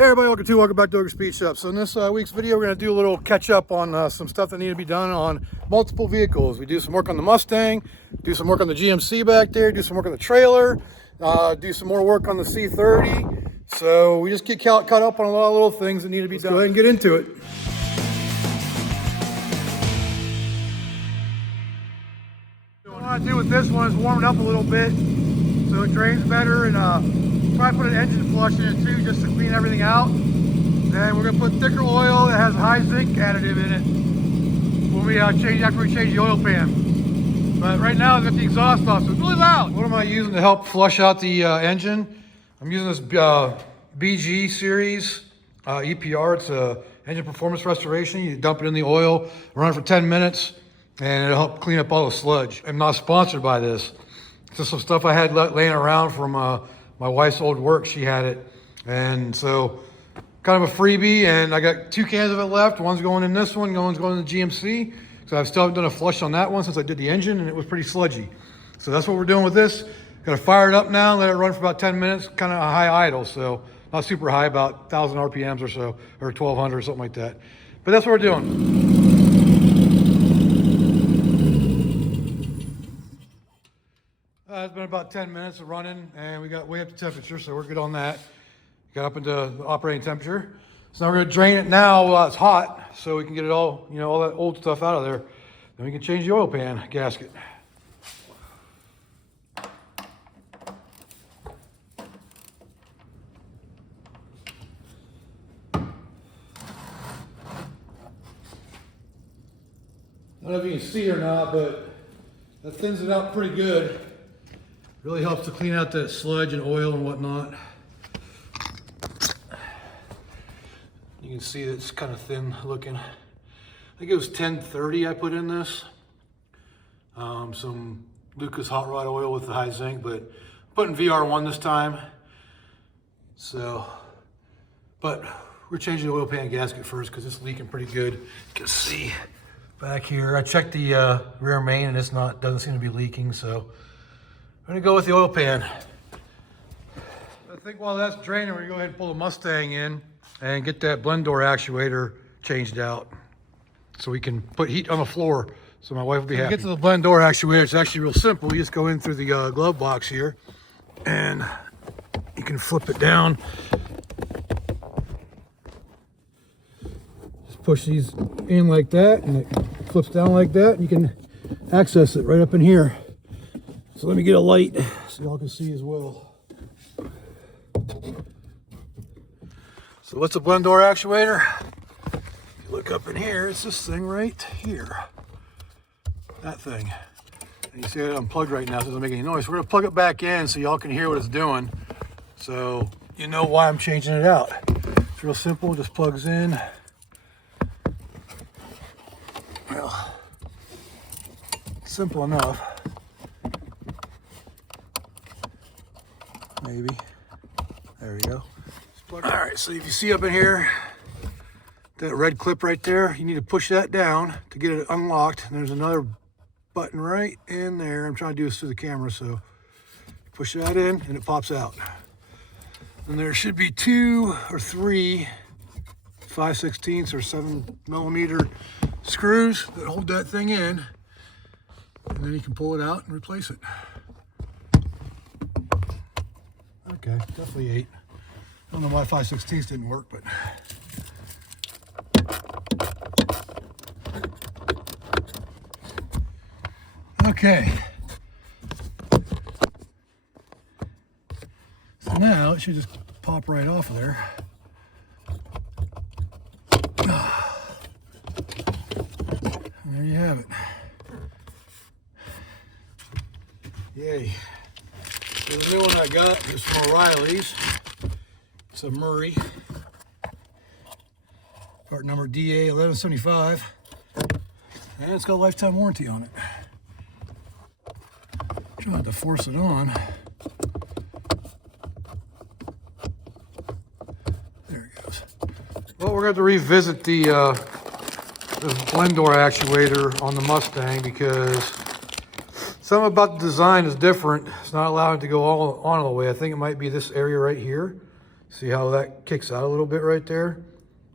Hey everybody, welcome back to Ogre Speed Shop. So in this week's video, we're going to do a little catch up on some stuff that needed to be done on multiple vehicles. We do some work on the Mustang, do some work on the GMC back there, do some work on the trailer, do some more work on the C30. So we just get caught up on a lot of little things that need to be done. Go ahead and get into it. What I want to do with this one is warm it up a little bit so it drains better, and probably put an engine flush in it too, just to clean everything out. Then we're gonna put thicker oil that has high zinc additive in it when we after we change the oil pan. But right now I've got the exhaust off, so it's really loud. What am I using to help flush out the engine? I'm using this BG series EPR. It's a engine performance restoration. You dump it in the oil, run it for 10 minutes, and it'll help clean up all the sludge. I'm not sponsored by this. It's just some stuff I had laying around from my wife's old work. She had it, and so kind of a freebie, and I got 2 cans of it left. One's going in this one, one's going in the GMC. So I still haven't done a flush on that one since I did the engine, and it was pretty sludgy. So that's what we're doing with this. Got to fire it up now, let it run for about 10 minutes, kind of a high idle, so not super high, about 1,000 RPMs or so, or 1,200 or something like that. But that's what we're doing. It's been about 10 minutes of running, and we got way up to temperature, so we're good on that. Got up into the operating temperature. So now we're gonna drain it now while it's hot, so we can get it all, all that old stuff out of there. Then we can change the oil pan gasket. I don't know if you can see or not, but that thins it out pretty good. Really helps to clean out that sludge and oil and whatnot. You can see that it's kind of thin looking. I think it was 1030 I put in this. Some Lucas hot rod oil with the high zinc, but I'm putting VR1 this time. So, but we're changing the oil pan gasket first because it's leaking pretty good. You can see back here. I checked the rear main and it's doesn't seem to be leaking, so I'm gonna go with the oil pan. I think while that's draining, we're gonna go ahead and pull the Mustang in and get that blend door actuator changed out so we can put heat on the floor, so my wife will be happy. Get to the blend door actuator, it's actually real simple. You just go in through the glove box here and you can flip it down. Just push these in like that and it flips down like that, and you can access it right up in here. So let me get a light so y'all can see as well. So what's a blend door actuator? If you look up in here, it's this thing right here. That thing. And you see it unplugged right now, so it doesn't make any noise. We're gonna plug it back in so y'all can hear what it's doing. So you know why I'm changing it out. It's real simple, just plugs in. Well, simple enough. Maybe. There we go. All right, so if you see up in here, that red clip right there, you need to push that down to get it unlocked. And there's another button right in there. I'm trying to do this through the camera, so push that in and it pops out. And there should be 2 or 3 5/16 or 7mm screws that hold that thing in. And then you can pull it out and replace it. Okay, definitely 8. I don't know why 5/16 didn't work, but. Okay. So now it should just pop right off of there. And there you have it. Yay. So the new one I got is from O'Reilly's. It's a Murray. Part number DA 1175. And it's got a lifetime warranty on it. Trying not to force it on. There it goes. Well, we're going to revisit the blend door actuator on the Mustang because something about the design is different. It's not allowed to go all the way. I think it might be this area right here. See how that kicks out a little bit right there?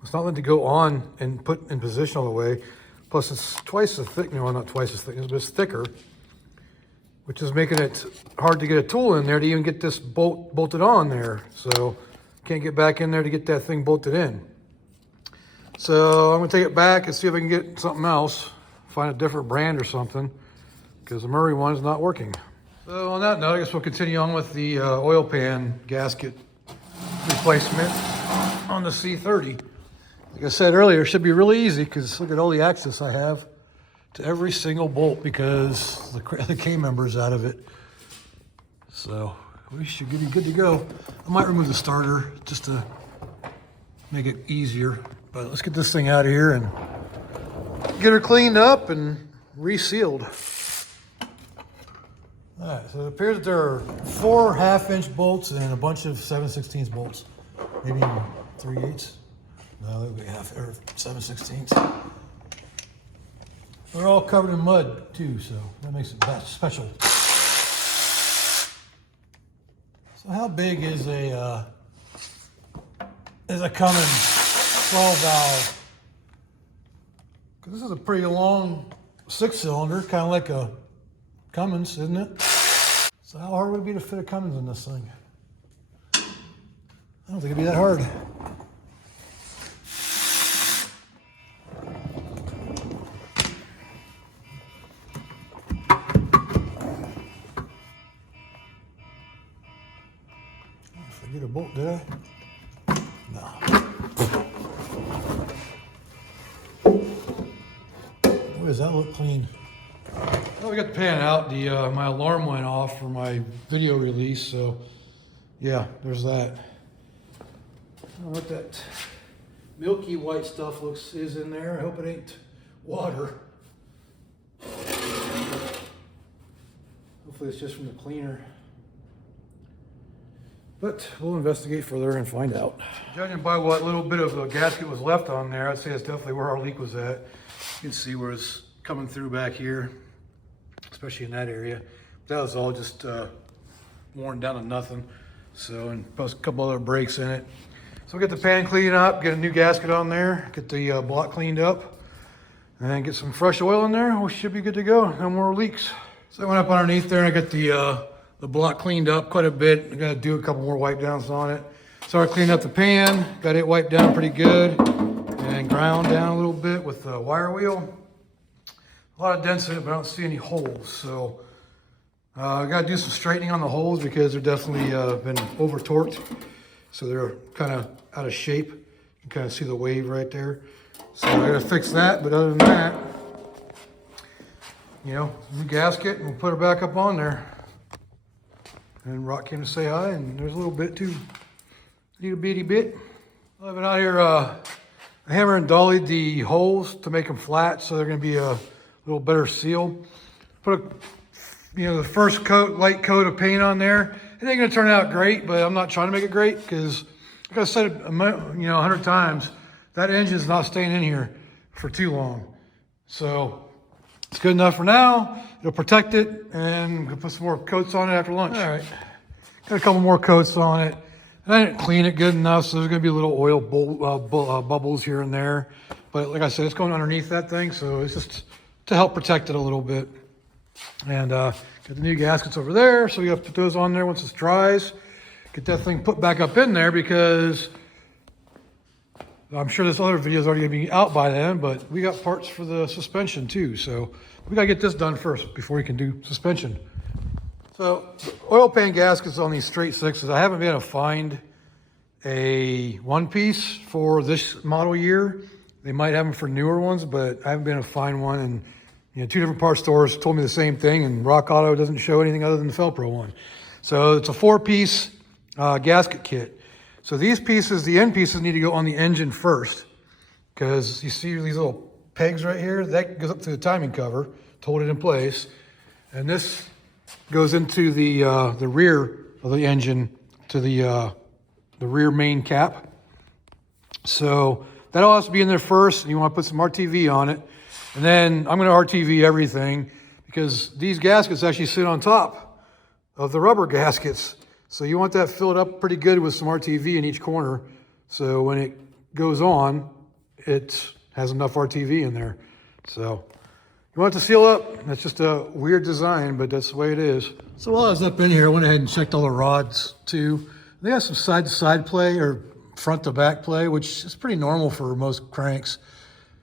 It's not letting it go on and put in position all the way. Plus it's twice as thick, no, not twice as thick, but it's thicker, which is making it hard to get a tool in there to even get this bolted on there. So can't get back in there to get that thing bolted in. So I'm gonna take it back and see if I can get something else, find a different brand or something, because the Murray one is not working. So on that note, I guess we'll continue on with the oil pan gasket replacement on the C30. Like I said earlier, it should be really easy because look at all the access I have to every single bolt because the K member's out of it. So we should be good to go. I might remove the starter just to make it easier, but let's get this thing out of here and get her cleaned up and resealed. All right, so it appears that there are 4 1/2-inch bolts and a bunch of 7/16 bolts, maybe 3/8. No, that would be 7/16. They're all covered in mud too, so that makes it that special. So how big is a Cummins 12 valve? Because this is a pretty long 6-cylinder, kind of like a Cummins, isn't it? So how hard would it be to fit a Cummins in this thing? I don't think it'd be that hard. Forget a bolt, did I? No. Boy, does that look clean. Well, we got the pan out. My alarm went off for my video release, so yeah, there's that. I don't know what that milky white stuff is in there. I hope it ain't water. Hopefully it's just from the cleaner. But we'll investigate further and find out. Judging by what little bit of a gasket was left on there, I'd say it's definitely where our leak was at. You can see where it's coming through back here, especially in that area. That was all just worn down to nothing. So, and plus a couple other breaks in it. So we'll get the pan cleaned up, get a new gasket on there, get the block cleaned up, and get some fresh oil in there. We should be good to go. No more leaks. So I went up underneath there and I got the block cleaned up quite a bit. I got to do a couple more wipe downs on it. So I cleaned up the pan, got it wiped down pretty good, and ground down a little bit with the wire wheel. A lot of dents in it, but I don't see any holes. So I got to do some straightening on the holes because they're definitely been over torqued. So they're kind of out of shape. You can kind of see the wave right there. So I got to fix that. But other than that, you know, new gasket, and we'll put her back up on there. And Rock came to say hi, and there's a little bit too. Little bitty bit. I've been out here hammer and dollied the holes to make them flat, so they're going to be a little better seal. Put the first coat, light coat of paint on there. It ain't going to turn out great, but I'm not trying to make it great because, like I said, 100 times, that engine's not staying in here for too long. So it's good enough for now. It'll protect it, and we'll put some more coats on it after lunch. All right, got a couple more coats on it. And I didn't clean it good enough, so there's gonna be little oil bubbles here and there. But like I said, it's going underneath that thing, so it's just to help protect it a little bit. And got the new gaskets over there, so we have to put those on there once it dries. Get that thing put back up in there because I'm sure this other video is already gonna be out by then, but we got parts for the suspension too, so we gotta get this done first before we can do suspension. So oil pan gaskets on these straight 6s, I haven't been able to find a one piece for this model year. They might have them for newer ones, but I haven't been able to find one. And 2 different parts stores told me the same thing, and Rock Auto doesn't show anything other than the Felpro one. So it's a 4-piece gasket kit. So these pieces, the end pieces, need to go on the engine first, because you see these little pegs right here, that goes up to the timing cover to hold it in place. And this goes into the rear of the engine to the rear main cap. So that all has to be in there first, and you want to put some RTV on it. And then I'm going to RTV everything because these gaskets actually sit on top of the rubber gaskets. So you want that filled up pretty good with some RTV in each corner. So when it goes on, it has enough RTV in there. So you want it to seal up. That's just a weird design, but that's the way it is. So while I was up in here, I went ahead and checked all the rods too. They got some side-to-side play or front-to-back play, which is pretty normal for most cranks.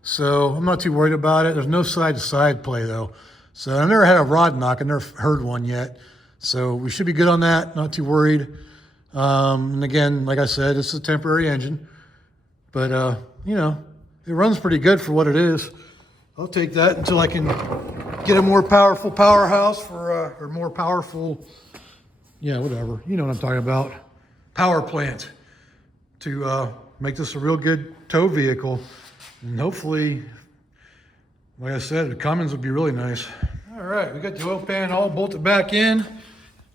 So I'm not too worried about it. There's no side-to-side play though. So I've never had a rod knock. I've never heard one yet. So we should be good on that. Not too worried. And again, like I said, it's a temporary engine, but you know, it runs pretty good for what it is. I'll take that until I can get a more powerful powerhouse for, or more powerful, yeah, whatever. You know what I'm talking about. Power plant to make this a real good tow vehicle. And hopefully, like I said, the Cummins would be really nice. All right, we got the oil pan all bolted back in.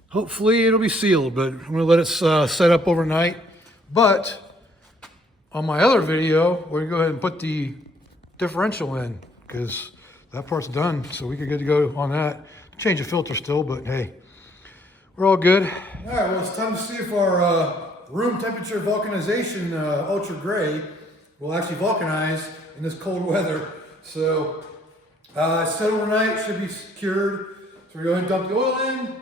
Hopefully it'll be sealed, but I'm gonna let it set up overnight. But on my other video, we're gonna go ahead and put the differential in because that part's done. So we could get to go on that. Change the filter still, but hey, we're all good. All right, well, it's time to see if our room temperature vulcanization ultra gray will actually vulcanize in this cold weather. So it's set overnight, should be secured. So we're going to dump the oil in,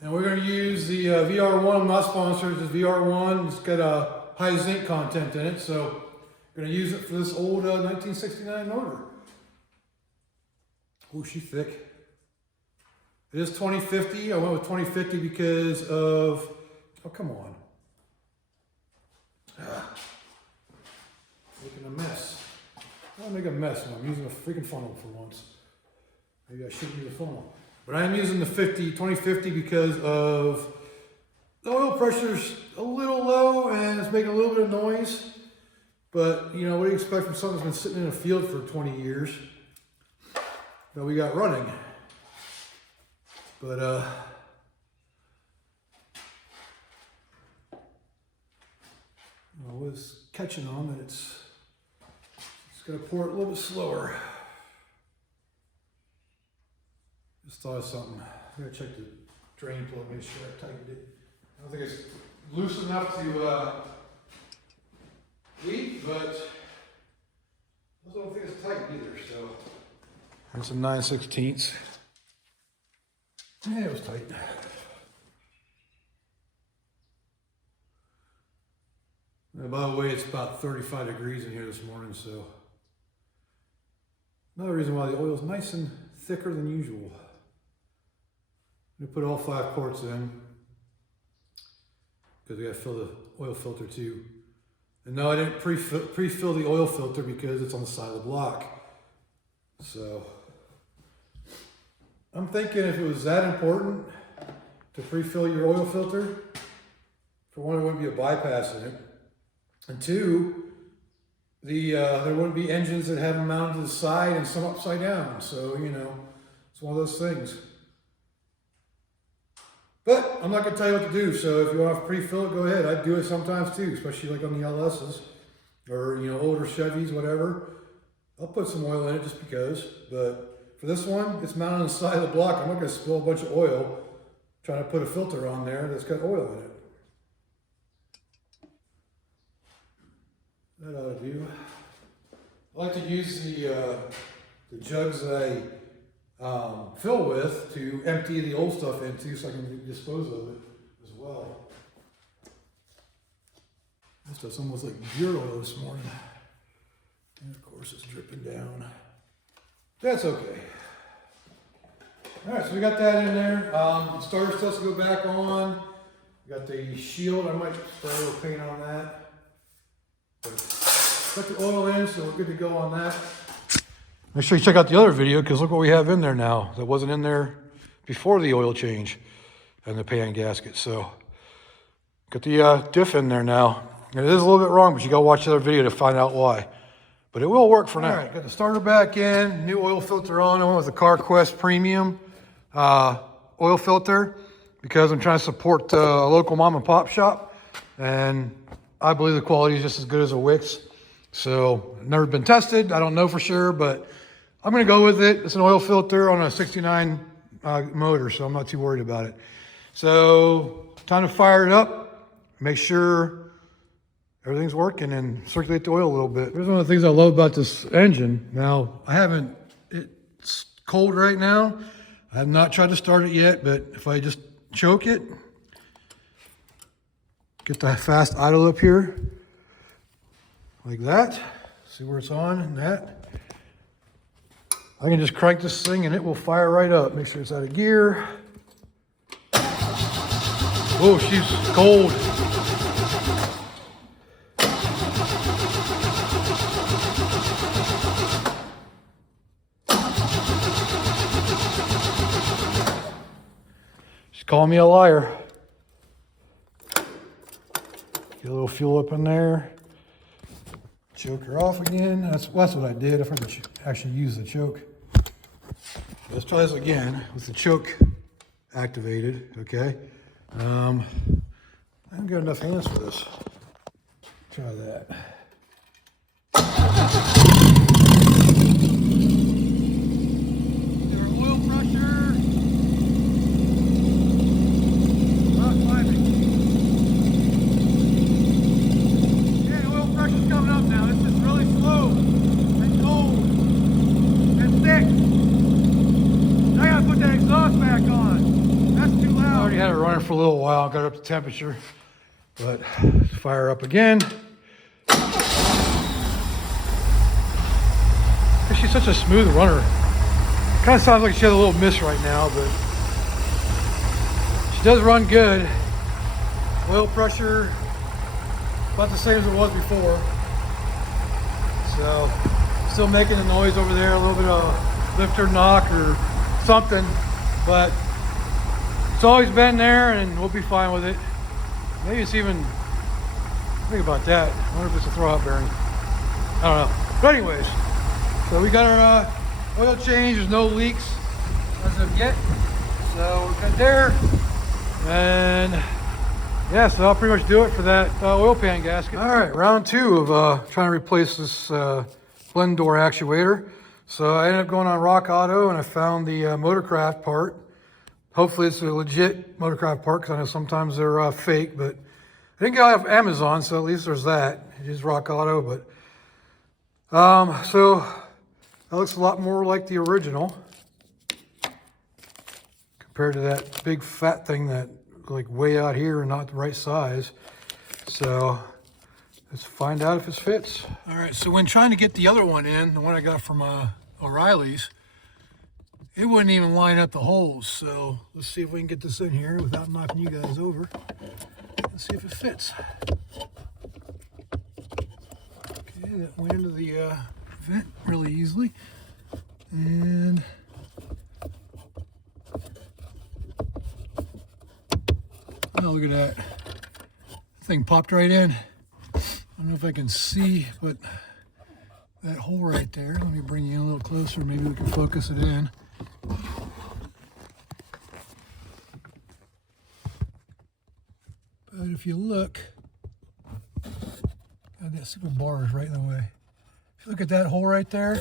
and we're going to use the VR1. I'm not sponsored, it's VR1. It's got a high zinc content in it, so we're going to use it for this old 1969 motor. Oh, she's thick. It is 2050. I went with 2050 because of, oh, come on. Making a mess. I'll make a mess when I'm using a freaking funnel for once. Maybe I shouldn't use a funnel. But I'm using the 2050 because of the oil pressure's a little low and it's making a little bit of noise. But, you know, what do you expect from something that's been sitting in a field for 20 years that we got running? But, I was catching on that it's going to pour it a little bit slower. Just thought of something. I'm going to check the drain plug, make sure I tightened it. I don't think it's loose enough to leak, but I don't think it's tight either, so. It's a 9/16. Yeah, it was tight. And by the way, it's about 35 degrees in here this morning, so. Another reason why the oil's nice and thicker than usual. We put all 5 quarts in because we got to fill the oil filter too. And no, I didn't pre-fill the oil filter because it's on the side of the block. So I'm thinking if it was that important to pre-fill your oil filter, for one, there wouldn't be a bypass in it. And two, there wouldn't be engines that have them mounted to the side and some upside down. So, you know, it's one of those things. But I'm not going to tell you what to do. So if you want to pre-fill it, go ahead. I do it sometimes too, especially like on the LS's or, you know, older Chevys, whatever. I'll put some oil in it just because. But for this one, it's mounted on the side of the block. I'm not going to spill a bunch of oil trying to put a filter on there that's got oil in it. That ought to do. I like to use the jugs that I fill with to empty the old stuff into so I can dispose of it as well. This stuff's almost like gear oil this morning. And of course it's dripping down. That's okay. Alright, so we got that in there. The starter stuff to go back on. We got the shield. I might spray a little paint on that. Got the oil in, so we're good to go on that. Make sure you check out the other video because look what we have in there now that wasn't in there before the oil change and the pan gasket. So got the diff in there now. And it is a little bit wrong, but you got to watch the other video to find out why. But it will work for now. All right, got the starter back in, new oil filter on. I went with the CarQuest Premium oil filter because I'm trying to support a local mom and pop shop. And I believe the quality is just as good as a Wix. So, never been tested. I don't know for sure, but I'm going to go with it. It's an oil filter on a 69 motor, so I'm not too worried about it. So, time to fire it up, make sure everything's working and circulate the oil a little bit. Here's one of the things I love about this engine. Now, it's cold right now. I have not tried to start it yet, but if I just choke it, get the fast idle up here, like that. See where it's on and that. I can just crank this thing and it will fire right up. Make sure it's out of gear. Oh, she's cold. She's calling me a liar. Get a little fuel up in there. Choke her off again. That's what I did. I forgot to actually use the choke. Let's try this again with the choke activated, okay? I haven't got enough hands for this. Try that. Get our oil pressure. Not climbing. Yeah, oil pressure's coming up now. This is really slow and cold and thick. I gotta put that exhaust back on. That's too loud. I already had it running for a little while, got it up to temperature, but let's fire up again. She's such a smooth runner. Kind of sounds like she has a little miss right now, but she does run good. Oil pressure, about the same as it was before. So, still making the noise over there, a little bit of lifter knock or something, but it's always been there and we'll be fine with it. Maybe it's even, think about that. I wonder if it's a throwout bearing. I don't know. But anyways, so we got our oil change. There's no leaks as of yet. So we're good there. And yeah, so I'll pretty much do it for that oil pan gasket. All right, round two of trying to replace this blend door actuator. So I ended up going on Rock Auto and I found the Motorcraft part. Hopefully it's a legit Motorcraft part because I know sometimes they're fake, but I didn't get it off Amazon, so at least there's that. It is Rock Auto, but so that looks a lot more like the original compared to that big fat thing that like way out here and not the right size. So let's find out if it fits. All right, so when trying to get the other one in, the one I got from O'Reilly's, it wouldn't even line up the holes. So let's see if we can get this in here without knocking you guys over. Let's see if it fits. Okay, that went into the vent really easily. And oh, look at that. Thing popped right in. I don't know if I can see, but that hole right there, let me bring you in a little closer, maybe we can focus it in. But if you look, that super bar is right in the way. If you look at that hole right there,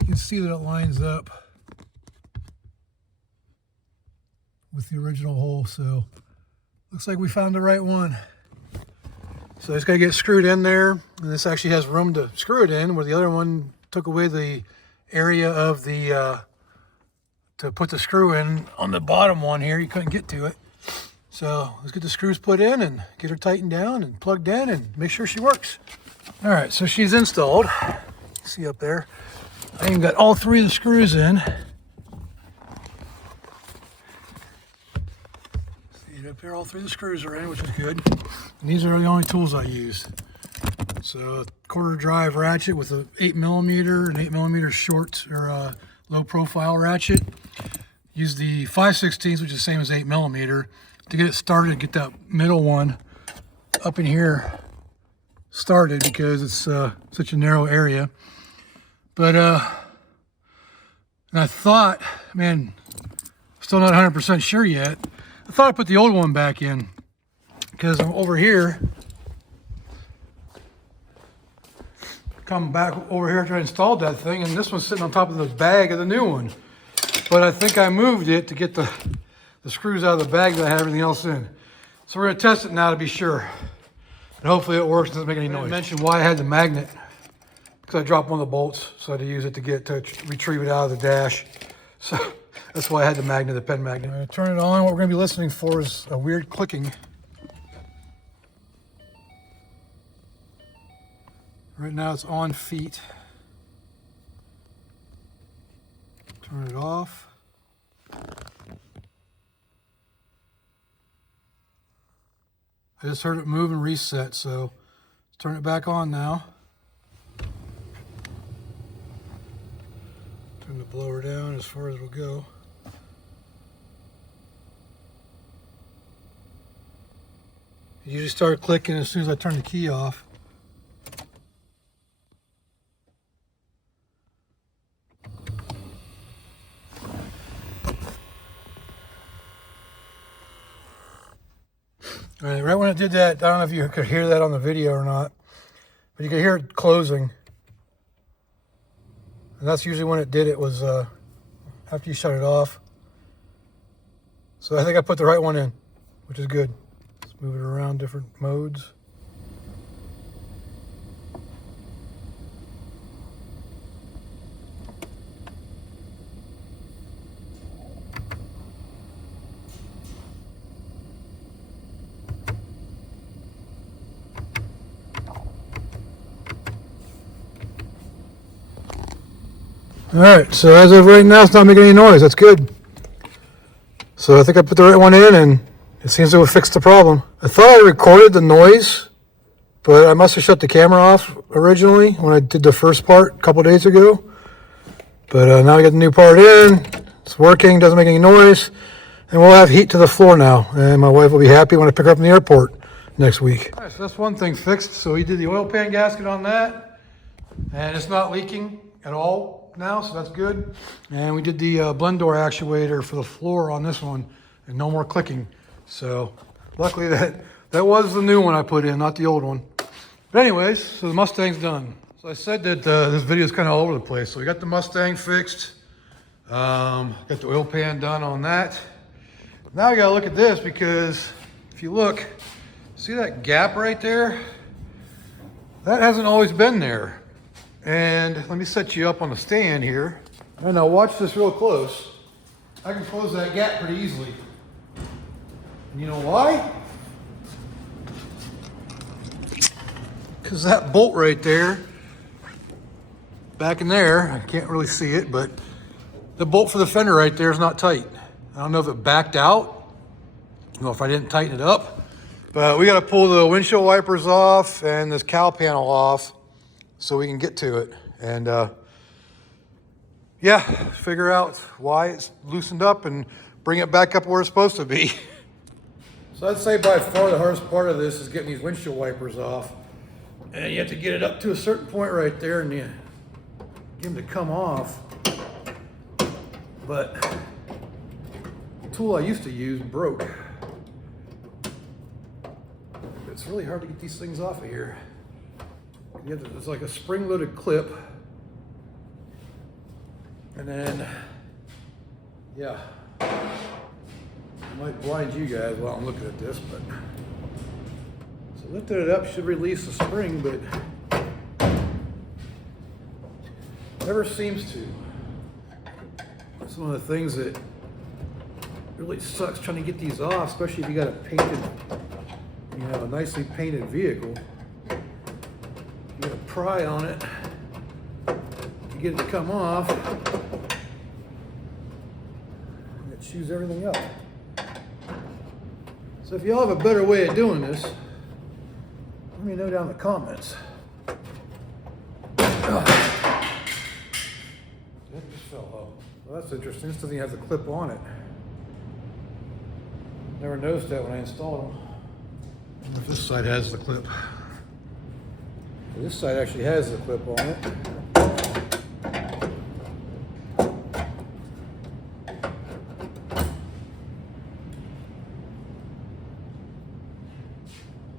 you can see that it lines up with the original hole. So looks like we found the right one. So it's got to get screwed in there, and this actually has room to screw it in, where the other one took away the area of the to put the screw in on the bottom one here. You couldn't get to it. So let's get the screws put in and get her tightened down and plugged in and make sure she works. All right, so she's installed. See up there, I even got all three of the screws in. Up here, all three of the screws are in, which is good. And these are the only tools I used. So, quarter drive ratchet with an 8mm, an 8mm short or low profile ratchet. Use the 5/16, which is the same as 8mm, to get it started. Get that middle one up in here started because it's such a narrow area. But and I thought, man, still not 100% sure yet. I thought I put the old one back in because I'm over here. Come back over here to install that thing, and this one's sitting on top of the bag of the new one. But I think I moved it to get the screws out of the bag that I had everything else in. So we're gonna test it now to be sure. And hopefully it works and doesn't make any noise. I mentioned why I had the magnet, because I dropped one of the bolts, so I had to use it to retrieve it out of the dash. So that's why I had the magnet, the pen magnet. I'm gonna turn it on. What we're gonna be listening for is a weird clicking. Right now it's on feet. Turn it off. I just heard it move and reset, so let's turn it back on now. Turn the blower down as far as it'll go. It usually start clicking as soon as I turn the key off. All right, right when it did that, I don't know if you could hear that on the video or not, but you could hear it closing. And that's usually when it did it, was after you shut it off. So I think I put the right one in, which is good. Let's move it around different modes. All right, so as of right now, it's not making any noise. That's good. So I think I put the right one in, and it seems to have fixed the problem. I thought I recorded the noise, but I must have shut the camera off originally when I did the first part a couple days ago. But now I got the new part in. It's working, doesn't make any noise, and we'll have heat to the floor now. And my wife will be happy when I pick her up in the airport next week. All right, so that's one thing fixed. So we did the oil pan gasket on that, and it's not leaking at all now, so that's good. And we did the blend door actuator for the floor on this one, and no more clicking. So luckily that was the new one I put in, not the old one. But anyways, so the Mustang's done. So I said that this video is kind of all over the place. So we got the Mustang fixed, got the oil pan done on that. Now we gotta look at this, because if you look, see that gap right there? That hasn't always been there. And let me set you up on the stand here. And now watch this real close. I can close that gap pretty easily. And you know why? Because that bolt right there, back in there, I can't really see it, but the bolt for the fender right there is not tight. I don't know if it backed out, or if I didn't tighten it up, but we got to pull the windshield wipers off and this cowl panel off so we can get to it, and yeah, figure out why it's loosened up and bring it back up where it's supposed to be. So I'd say by far the hardest part of this is getting these windshield wipers off, and you have to get it up to a certain point right there, and you get them to come off. But the tool I used to use broke. It's really hard to get these things off of here. It's like a spring-loaded clip, and then, yeah, I might blind you guys while I'm looking at this, but so lifting it up should release the spring, but never seems to. That's one of the things that really sucks trying to get these off, especially if you got a painted, you know, a nicely painted vehicle. You gotta pry on it to get it to come off, and it chews everything up. So if y'all have a better way of doing this, let me know down in the comments. That just fell off. Well, that's interesting. This doesn't even have the clip on it. Never noticed that when I installed them. I wonder if this side has the clip. This side actually has the clip on it.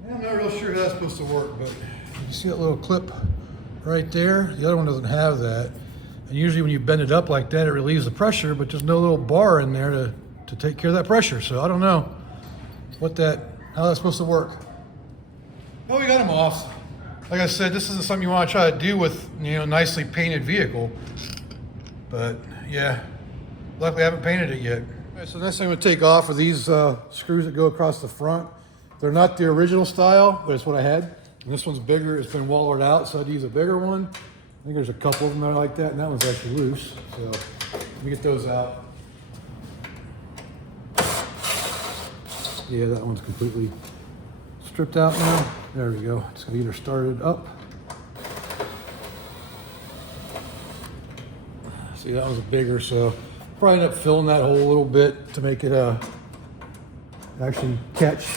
I'm not real sure how that's supposed to work, but you see that little clip right there? The other one doesn't have that. And usually when you bend it up like that, it relieves the pressure, but there's no little bar in there to take care of that pressure. So I don't know what that how that's supposed to work. Well, we got them off. Like I said, this isn't something you want to try to do with, you know, nicely painted vehicle. But yeah, luckily I haven't painted it yet. All right, so next thing I'm going to take off are these screws that go across the front. They're not the original style, but it's what I had. And this one's bigger. It's been wallered out, so I'd use a bigger one. I think there's a couple of them that are like that, and that one's actually loose. So let me get those out. Yeah, that one's completely stripped out now. There we go. It's gonna either started up. See, that one's bigger, so probably end up filling that hole a little bit to make it actually catch.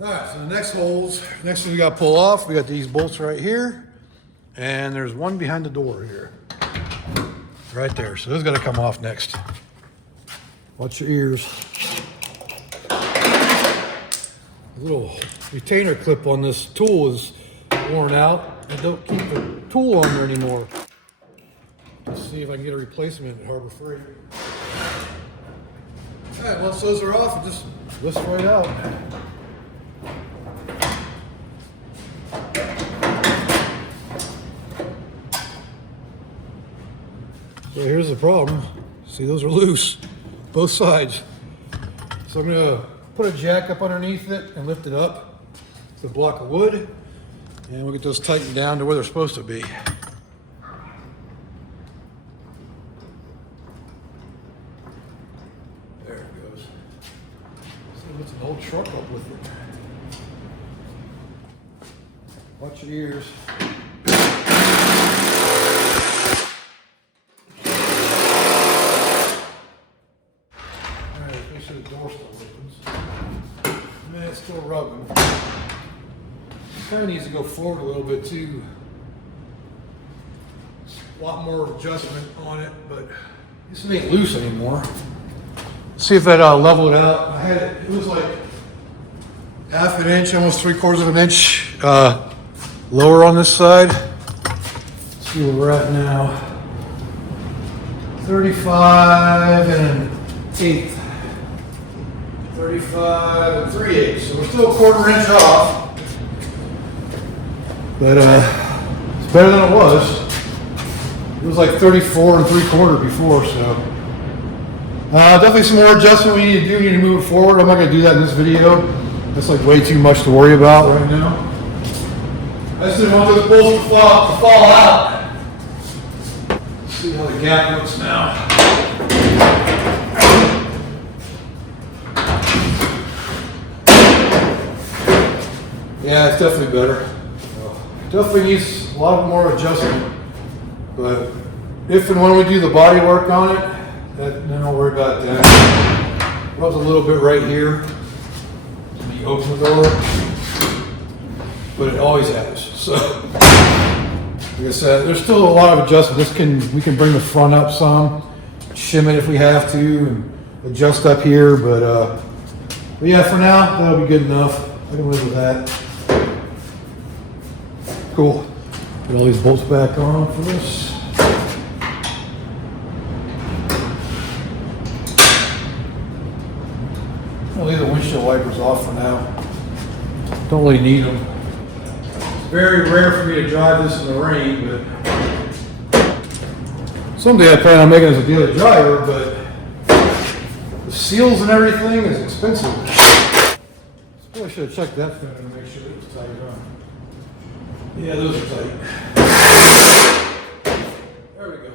All right, so the next thing we got to pull off, we got these bolts right here, and there's one behind the door here, right there. So those got to come off next. Watch your ears. The little retainer clip on this tool is worn out. I don't keep the tool on there anymore. Let's see if I can get a replacement at Harbor Freight. All right, once those are off, it just lifts right out. So here's the problem. See, those are loose, both sides. So I'm gonna put a jack up underneath it and lift it up. It's a block of wood, and we'll get those tightened down to where they're supposed to be. There it goes. See, what's an old truck up with it. Watch your ears. The door still opens. Man, it's still rubbing. Kind of needs to go forward a little bit too. A lot more adjustment on it, but this ain't loose anymore. Let's see if that leveled it out. I had it was like half an inch, almost 3/4 of an inch lower on this side. Let's see where we're at now. 35 1/8. 35 3/8, so we're still 1/4 inch off, but it's better than it was. It was like 34 3/4 before, so definitely some more adjustment we need to do. We need to move it forward. I'm not going to do that in this video. That's like way too much to worry about right now. I just didn't want those bolts to fall out. Let's see how the gap looks now. Yeah, it's definitely better. Definitely needs a lot more adjustment, but if and when we do the body work on it, then don't worry about that. Rubs a little bit right here when you open the door, but it always has. So, like I said, there's still a lot of adjustment. We can bring the front up some, shim it if we have to, and adjust up here. But yeah, for now that'll be good enough. I can live with that. Cool. Put all these bolts back on for this. I'll leave the windshield wipers off for now. Don't really need them. It's very rare for me to drive this in the rain, but someday I plan on making this a daily driver, but the seals and everything is expensive. Probably should have checked that fender to make sure it was tight on. Yeah, those are tight. There we go.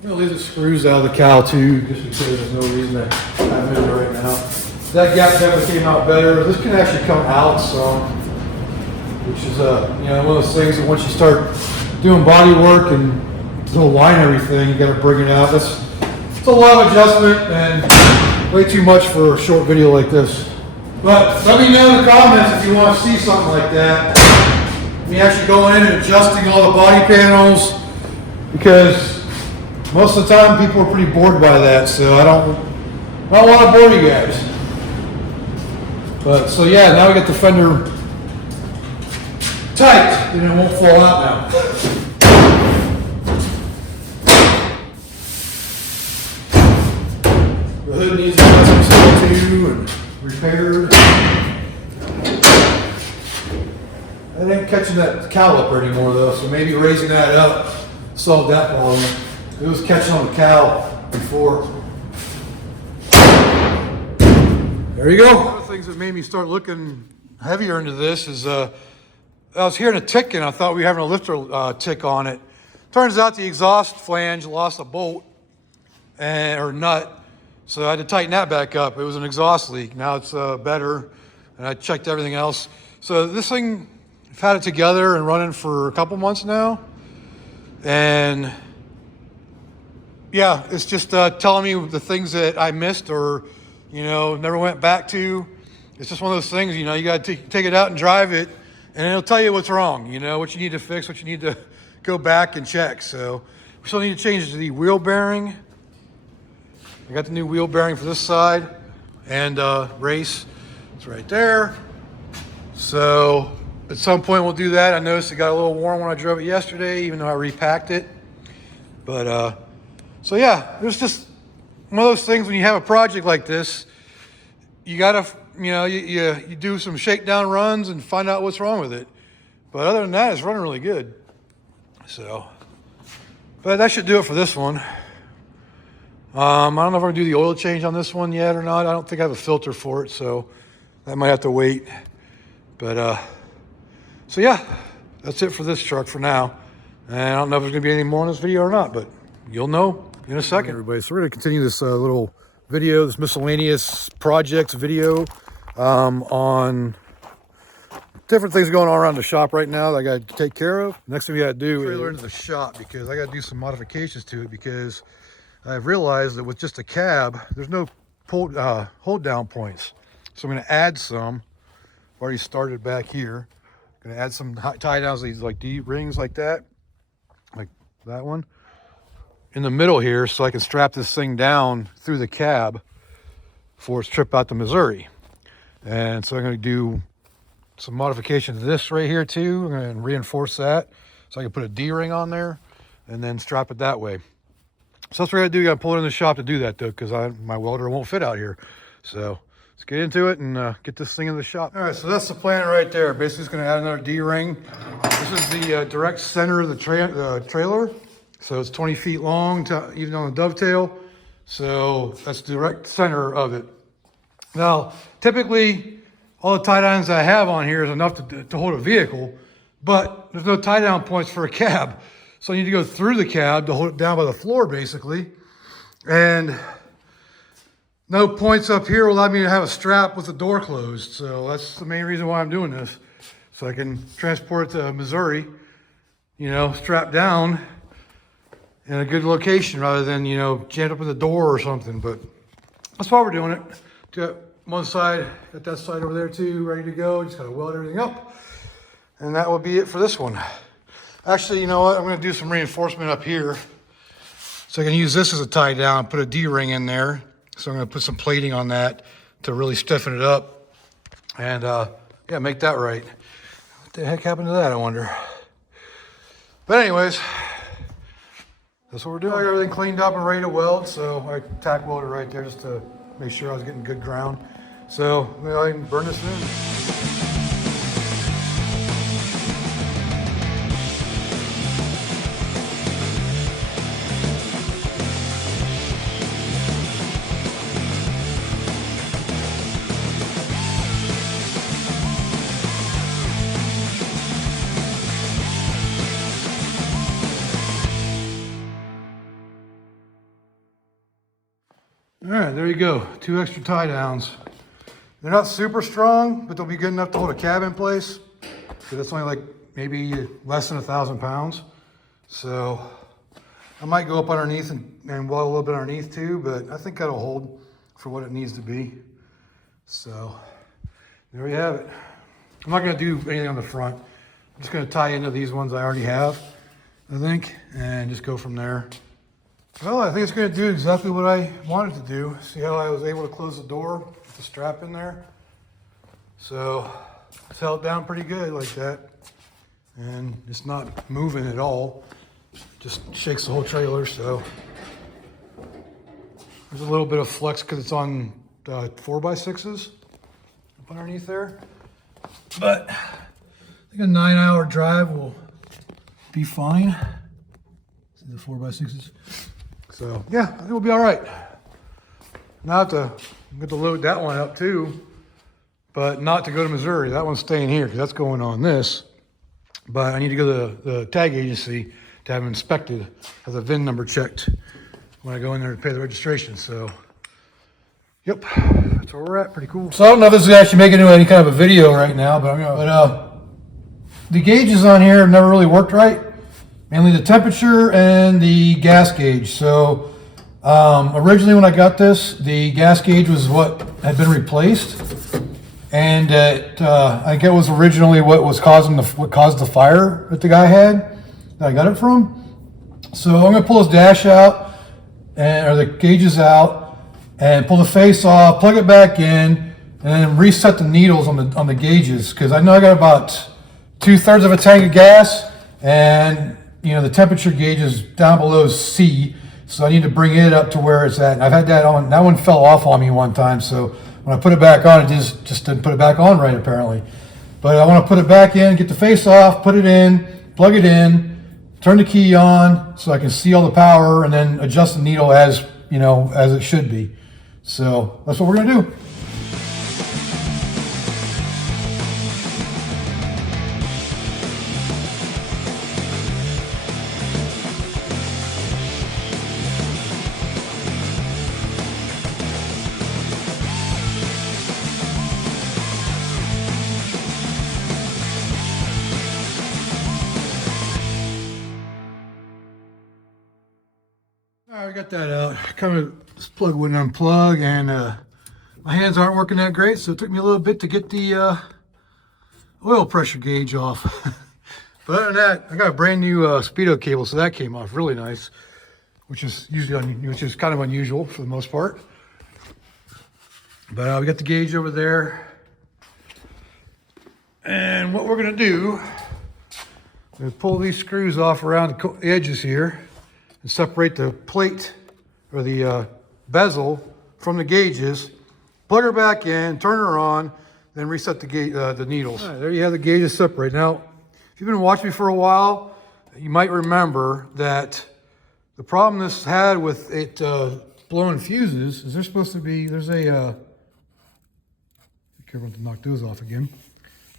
I'm going to leave the screws out of the cowl too, just because there's no reason to have them in right now. That gap definitely came out better. This can actually come out some, which is you know, one of those things that once you start doing body work and to align everything, you got to bring it out. It's a lot of adjustment and way too much for a short video like this. But let me know in the comments if you want to see something like that. Me actually going in and adjusting all the body panels, because most of the time people are pretty bored by that, so I don't want to bore you guys. But so yeah, now we got the fender tight, and it won't fall out now. The hood needs to have some stuff too and repaired. I ain't catching that caliper anymore though, so maybe raising that up solved that problem. It was catching on the cowl before. There you go. One of the things that made me start looking heavier into this is I was hearing a tick and I thought we were having a lifter tick on it. Turns out the exhaust flange lost a bolt or nut, so I had to tighten that back up. It was an exhaust leak. Now it's better, and I checked everything else. So this thing, I've had it together and running for a couple months now, and yeah, it's just telling me the things that I missed or, you know, never went back to. It's just one of those things, you know, you got to take it out and drive it, and it'll tell you what's wrong, you know, what you need to fix, what you need to go back and check. So we still need to change the wheel bearing. I got the new wheel bearing for this side, and race, it's right there. So at some point we'll do that. I noticed it got a little warm when I drove it yesterday, even though I repacked it. But so yeah, there's just one of those things when you have a project like this, you gotta, you know, you do some shakedown runs and find out what's wrong with it. But other than that, it's running really good. So, but that should do it for this one. I don't know if I'm gonna do the oil change on this one yet or not. I don't think I have a filter for it, so that might have to wait. But so yeah, that's it for this truck for now. And I don't know if there's gonna be any more in this video or not, but you'll know in a second. Everybody, so we're gonna continue this little video, this miscellaneous projects video on different things going on around the shop right now that I gotta take care of. Next thing we gotta do is trailer into the shop, because I gotta do some modifications to it, because I've realized that with just a cab, there's no hold down points. So I'm gonna add some. I've already started back here. Gonna add some tie downs, these like D rings like that one, in the middle here, so I can strap this thing down through the cab for its trip out to Missouri. And so I'm gonna do some modification to this right here too. I'm gonna reinforce that so I can put a D ring on there and then strap it that way. So that's what we're gonna do. You gotta pull it in the shop to do that though, because my welder won't fit out here. So let's get into it and get this thing in the shop. All right, so that's the plan right there. Basically, it's gonna add another D-ring. This is the direct center of the trailer. So it's 20 feet long, even on the dovetail. So that's the direct center of it. Now, typically, all the tie downs I have on here is enough to hold a vehicle, but there's no tie down points for a cab. So I need to go through the cab to hold it down by the floor, basically. And no points up here will allow me to have a strap with the door closed. So that's the main reason why I'm doing this. So I can transport it to Missouri, you know, strapped down in a good location rather than, you know, jammed up in the door or something. But that's why we're doing it. Got one side, got that side over there too, ready to go. Just gotta weld everything up. And that will be it for this one. Actually, you know what? I'm gonna do some reinforcement up here. So I can use this as a tie down, put a D-ring in there. So I'm gonna put some plating on that to really stiffen it up. And yeah, make that right. What the heck happened to that, I wonder? But anyways, that's what we're doing. I got everything cleaned up and ready to weld. So I tack welded right there just to make sure I was getting good ground. So I can burn this in. All right, there you go. 2 extra tie downs. They're not super strong, but they'll be good enough to hold a cab in place. So it's only like maybe less than 1,000 pounds. So I might go up underneath and weld a little bit underneath too, but I think that'll hold for what it needs to be. So there you have it. I'm not gonna do anything on the front. I'm just gonna tie into these ones I already have, I think, and just go from there. Well, I think it's going to do exactly what I wanted to do. See how I was able to close the door with the strap in there? So it's held down pretty good like that. And it's not moving at all. Just shakes the whole trailer, so. There's a little bit of flex because it's on 4x6s up underneath there. But I think a 9-hour drive will be fine. See the 4x6s? So yeah, I think we'll be all right. Now I have to get to load that one up too, but not to go to Missouri. That one's staying here because that's going on this. But I need to go to the tag agency to have them inspected, have the VIN number checked when I go in there to pay the registration. So, yep, that's where we're at. Pretty cool. So I don't know if this is actually making any kind of a video right now, but I'm gonna. But the gauges on here have never really worked right. Mainly the temperature and the gas gauge. So originally when I got this, the gas gauge was what had been replaced, and I think it was originally what caused the fire that the guy had that I got it from. So I'm gonna pull his dash out or the gauges out and pull the face off, plug it back in, and then reset the needles on the gauges, because I know I got about 2/3 of a tank of gas, and you know the temperature gauge is down below C, so I need to bring it up to where it's at. And I've had that on. That one fell off on me one time, so when I put it back on, it just didn't put it back on right apparently. But I want to put it back in, get the face off, put it in, plug it in, turn the key on so I can see all the power, and then adjust the needle as it should be. So that's what we're gonna do. All right, we got that out. This plug wouldn't unplug, and my hands aren't working that great, so it took me a little bit to get the oil pressure gauge off. But other than that, I got a brand new speedo cable, so that came off really nice, which is kind of unusual for the most part. But we got the gauge over there, and what we're gonna do is pull these screws off around the edges here and separate the plate or the bezel from the gauges, plug her back in, turn her on, then reset the needles. All right, there you have the gauges separated. Now, if you've been watching me for a while, you might remember that the problem this had with it blowing fuses is there's a, be careful to knock those off again.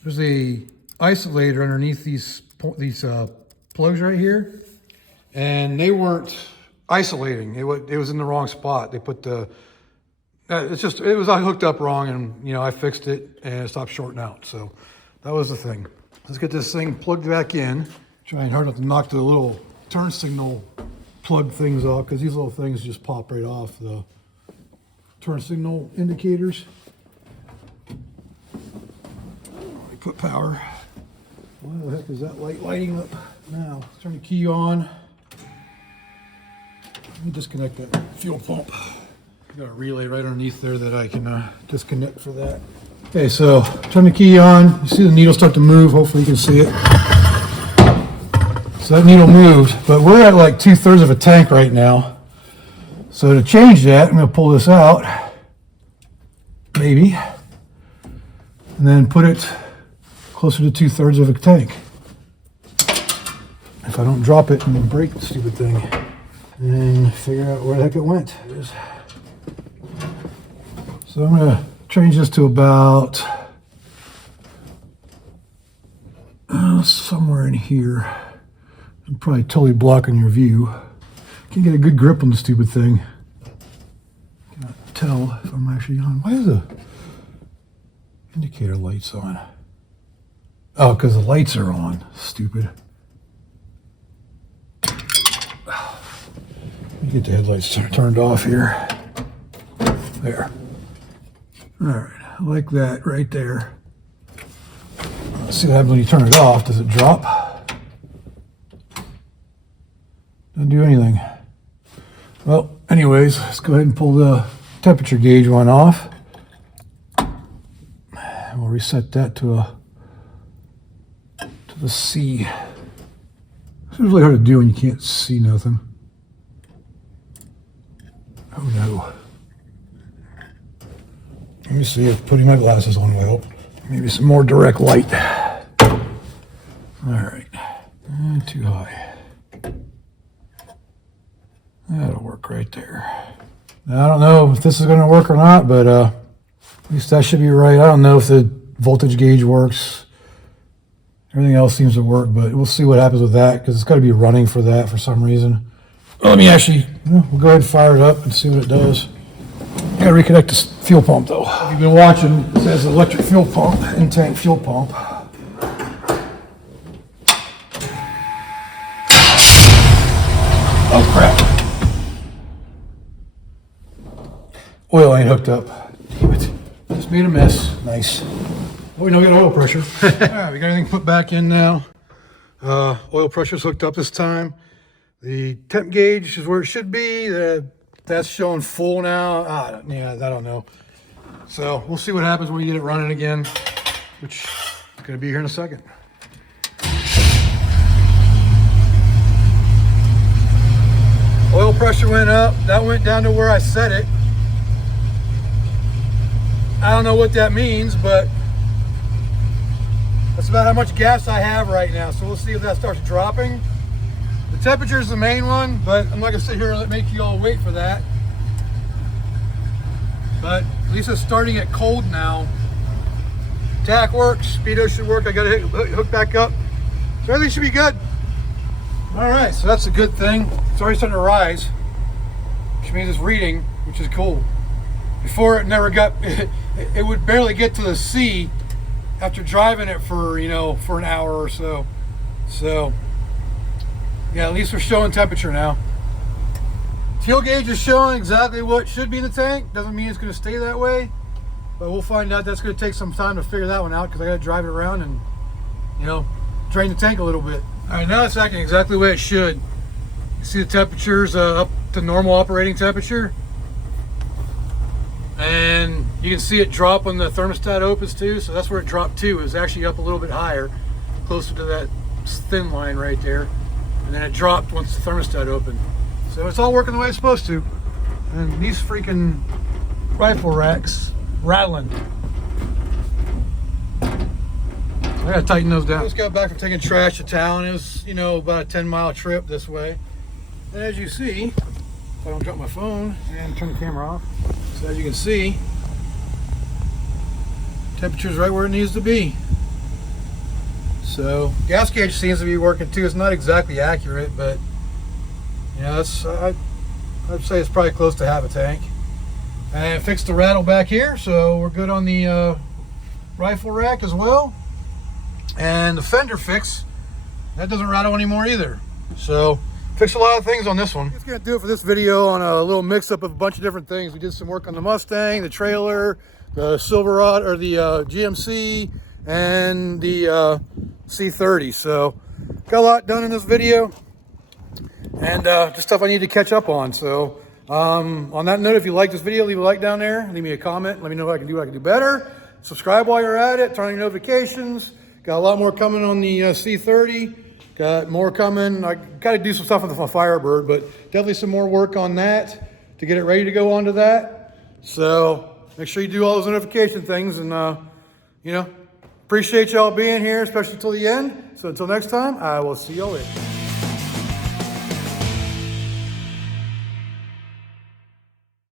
There's a isolator underneath these plugs right here, and they weren't isolating. It was in the wrong spot. They put the it was hooked up wrong, and I fixed it and it stopped shorting out. So that was the thing. Let's get this thing plugged back in. Trying hard not to knock the little turn signal plug things off, because these little things just pop right off the turn signal indicators. We put power. Why the heck is that light lighting up now? Let's turn the key on. Let me disconnect that fuel pump. Got a relay right underneath there that I can disconnect for that. Okay, so turn the key on. You see the needle start to move. Hopefully you can see it. So that needle moved, but we're at like 2/3 of a tank right now. So to change that, I'm going to pull this out, maybe, and then put it closer to 2/3 of a tank. If I don't drop it and break the stupid thing, and figure out where the heck it went. So I'm going to change this to about somewhere in here. I'm probably totally blocking your view. Can't get a good grip on the stupid thing. Cannot tell if I'm actually on. Why is the indicator lights on? Oh, because the lights are on. Stupid. Let me get the headlights turned off here. There. All right, like that right there. Let's see what happens when you turn it off. Does it drop? Doesn't do anything. Well, anyways, let's go ahead and pull the temperature gauge one off. We'll reset that to the C. It's really hard to do when you can't see nothing. Oh no. Let me see if putting my glasses on will help. Maybe some more direct light. All right. Too high. That'll work right there. Now, I don't know if this is going to work or not, but at least that should be right. I don't know if the voltage gauge works. Everything else seems to work, but we'll see what happens with that because it's got to be running for that for some reason. Well, let me actually, we'll go ahead and fire it up and see what it does. I got to reconnect this fuel pump though. If you've been watching, it says electric fuel pump, in-tank fuel pump. Oh crap. Oil ain't hooked up. Damn it. Just made a mess. Nice. Oh, we don't get oil pressure. All right, we got everything put back in now. Oil pressure's hooked up this time. The temp gauge is where it should be. That's showing full now. Yeah, I don't know. So we'll see what happens when we get it running again, which is going to be here in a second. Oil pressure went up. That went down to where I set it. I don't know what that means, but that's about how much gas I have right now. So we'll see if that starts dropping. The temperature is the main one, but I'm not gonna sit here and make you all wait for that. But at least it's starting at cold now. TAC works, speedo should work. I got it hooked back up. So everything should be good. All right, so that's a good thing. It's already starting to rise, which means it's reading, which is cool. Before it never got, it would barely get to the C after driving it for, for an hour or so. So, yeah, at least we're showing temperature now. Fuel gauge is showing exactly what should be in the tank. Doesn't mean it's going to stay that way, but we'll find out. That's going to take some time to figure that one out because I got to drive it around and, drain the tank a little bit. All right, now it's acting exactly the way it should. You see the temperature's up to normal operating temperature. And you can see it drop when the thermostat opens too, so that's where it dropped to. It was actually up a little bit higher, closer to that thin line right there. And then it dropped once the thermostat opened. So it's all working the way it's supposed to. And these freaking rifle racks rattling. So I gotta tighten those down. I just got back from taking trash to town. It was, about a 10-mile trip this way. And as you see, if I don't drop my phone and turn the camera off, so as you can see, temperature's right where it needs to be. So gas gauge seems to be working too. It's not exactly accurate, but I'd say it's probably close to half a tank. And fixed the rattle back here, so we're good on the rifle rack as well. And the fender fix, that doesn't rattle anymore either. So fixed a lot of things on this one. That's gonna do it for this video on a little mix-up of a bunch of different things. We did some work on the Mustang, the trailer, the Silverado, or the GMC, and the C30. So got a lot done in this video, and just stuff I need to catch up on. So on that note, if you like this video, leave a like down there, leave me a comment, let me know what I can do better. Subscribe while you're at it, turn on your notifications. Got a lot more coming on the C30. Got more coming. I got to do some stuff with my Firebird, but definitely some more work on that to get it ready to go onto that. So make sure you do all those notification things, and appreciate y'all being here, especially till the end. So until next time, I will see y'all later.